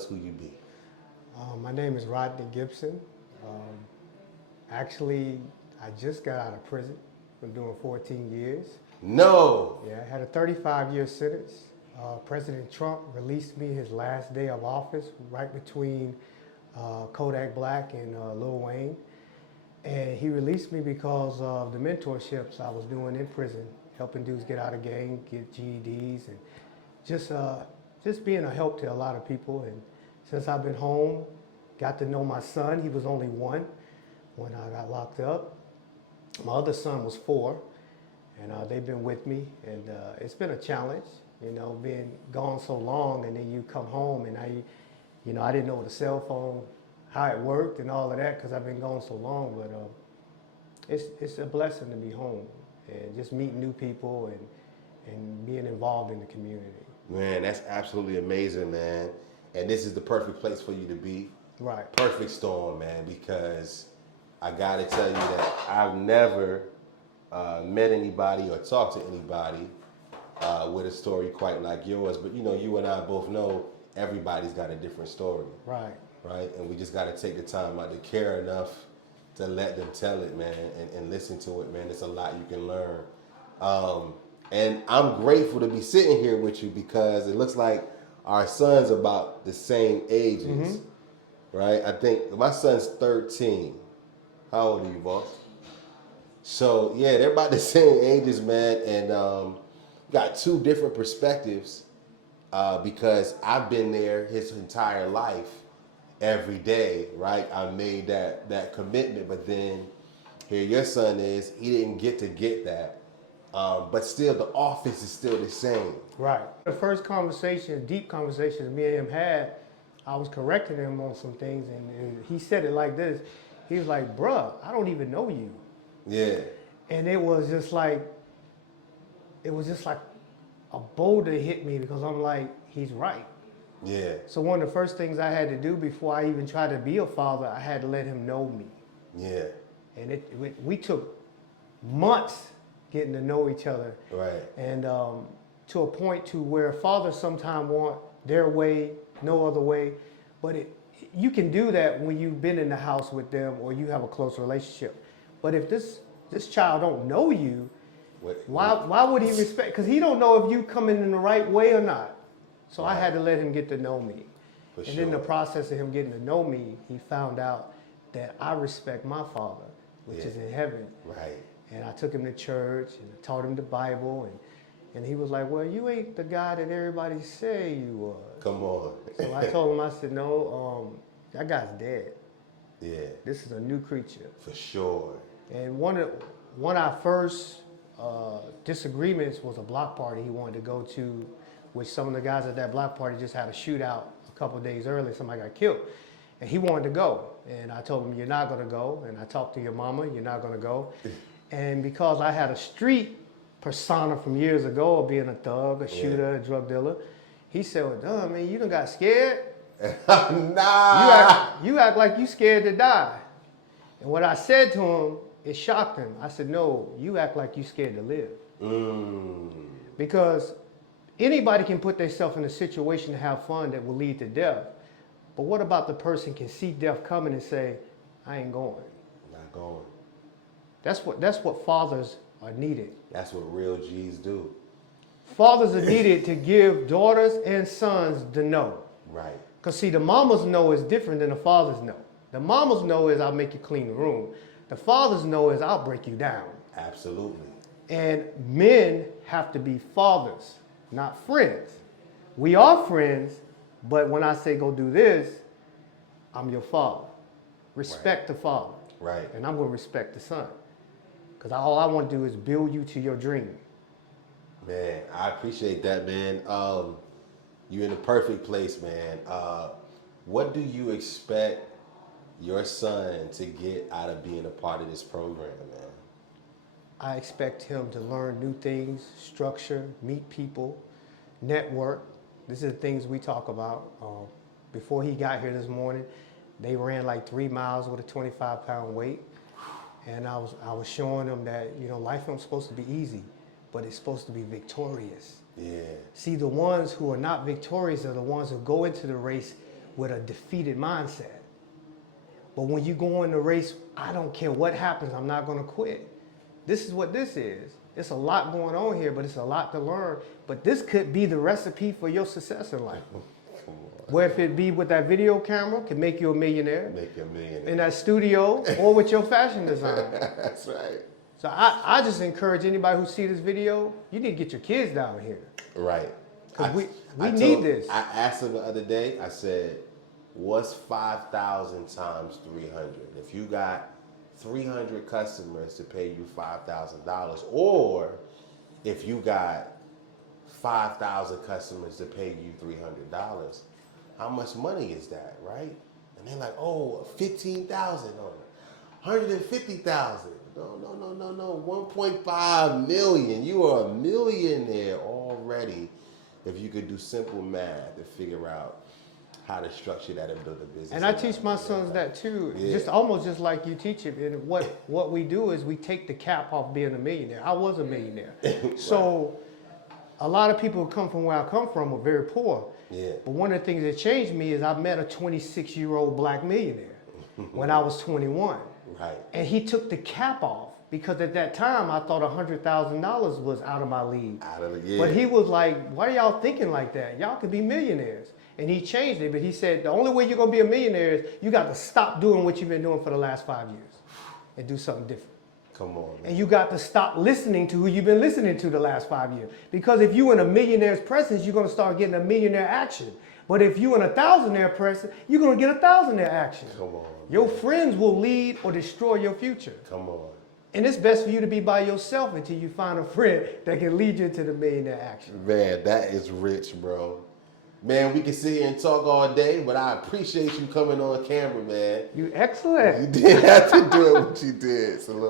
us who you be. My name is Rodney Gibson. Actually, I just got out of prison. Been doing 14 years. No. Yeah, I had a 35-year sentence. President Trump released me his last day of office, right between Kodak Black and Lil Wayne. And he released me because of the mentorships I was doing in prison, helping dudes get out of gang, get GEDs, and just being a help to a lot of people. And since I've been home, got to know my son. He was only 1 when I got locked up. My other son was 4, and they've been with me. And it's been a challenge, you know, being gone so long, and then you come home, and I didn't know the cell phone, how it worked and all of that, because I've been gone so long. But it's a blessing to be home and just meeting new people and being involved in the community. Man, that's absolutely amazing, man. And this is the perfect place for you to be. Right. Perfect storm, man, because I gotta tell you that I've never met anybody or talked to anybody with a story quite like yours. But you know, you and I both know everybody's got a different story. Right. Right? And we just gotta take the time out to care enough to let them tell it, man, and listen to it, man. There's a lot you can learn. And I'm grateful to be sitting here with you because it looks like our son's about the same ages, right? I think my son's 13. How old are you, boss? So, yeah, they're about the same ages, man, and got 2 different perspectives because I've been there his entire life, every day, right? I made that commitment, but then here your son is, he didn't get that. But still, the office is still the same. Right. The first conversation, deep conversations me and him had, I was correcting him on some things, and he said it like this. He was like, bruh, I don't even know you. Yeah. And it was just like a boulder hit me because I'm like, he's right. Yeah. So one of the first things I had to do before I even tried to be a father, I had to let him know me. Yeah. And we took months getting to know each other. Right. And to a point to where fathers sometimes want their way, no other way. But you can do that when you've been in the house with them or you have a close relationship. But if this child don't know you, why would he respect? Because he don't know if you coming in the right way or not. So right. I had to let him get to know me. And in the process of him getting to know me, he found out that I respect my Father, which is in heaven. Right. And I took him to church and I taught him the Bible, and he was like, well, you ain't the guy that everybody say you was. Come on. So I told him, I said, no, that guy's dead. Yeah. This is a new creature. For sure. And one of our first disagreements was a block party he wanted to go to, which some of the guys at that block party just had a shootout a couple of days earlier. Somebody got killed. And he wanted to go. And I told him, you're not going to go. And I talked to your mama, you're not going to go. And because I had a street persona from years ago of being a thug, a shooter, a drug dealer, he said, well, duh, man, you done got scared? Nah. You act like you scared to die. And what I said to him, it shocked him. I said, no, you act like you scared to live. Because anybody can put themselves in a situation to have fun that will lead to death. But what about the person can see death coming and say, I ain't going. Not going. That's what fathers are needed. That's what real G's do. Fathers are needed to give daughters and sons the know. Right. Because see, the mama's know is different than the father's know. The mama's know is I'll make you clean the room. The father's know is I'll break you down. Absolutely. And men have to be fathers, not friends. We are friends, but when I say go do this, I'm your father. Respect the father. Right. And I'm going to respect the son. Because all I want to do is build you to your dream. Man, I appreciate that, man. You're in the perfect place, man. What do you expect your son to get out of being a part of this program, man? I expect him to learn new things, structure, meet people, network. These are the things we talk about. Before he got here this morning, they ran like 3 miles with a 25-pound weight. And I was showing them that, you know, life ain't supposed to be easy, but it's supposed to be victorious. Yeah. See, the ones who are not victorious are the ones who go into the race with a defeated mindset. But when you go in the race, I don't care what happens, I'm not gonna quit. This is what this is. It's a lot going on here, but it's a lot to learn. But this could be the recipe for your success in life. Where if it be with that video camera, can make you a millionaire. Make you a millionaire. In that studio, or with your fashion design. That's right. So I just encourage anybody who see this video, you need to get your kids down here. Right. Because we need this. I asked him the other day, I said, what's 5,000 times 300? If you got 300 customers to pay you $5,000, or if you got 5,000 customers to pay you $300, how much money is that, right? And they're like, oh, 15,000 or 150,000. No, 1.5 million. You are a millionaire already if you could do simple math and figure out how to structure that and build a business. And I teach my sons that too, Yeah. just almost just like you teach it. And what we do is we take the cap off being a millionaire. I was a millionaire. So a lot of people who come from where I come from are very poor. Yeah. But one of the things that changed me is I met a 26-year-old black millionaire when I was 21. Right. And he took the cap off because at that time I thought $100,000 was out of my league. Out of the, yeah. But he was like, why are y'all thinking like that? Y'all could be millionaires. And he changed it, but he said, the only way you're gonna be a millionaire is you got to stop doing what you've been doing for the last 5 years and do something different. Come on, man. And you got to stop listening to who you've been listening to the last 5 years. Because if you're in a millionaire's presence, you're gonna start getting a millionaire action. But if you're in a thousandaire presence, you're gonna get a thousandaire action. Come on. Your friends will lead or destroy your future. Come on. And it's best for you to be by yourself until you find a friend that can lead you into the millionaire action. Man, that is rich, bro. Man, we can sit here and talk all day, but I appreciate you coming on camera, man. You excellent. You didn't have to do it what you did. So look.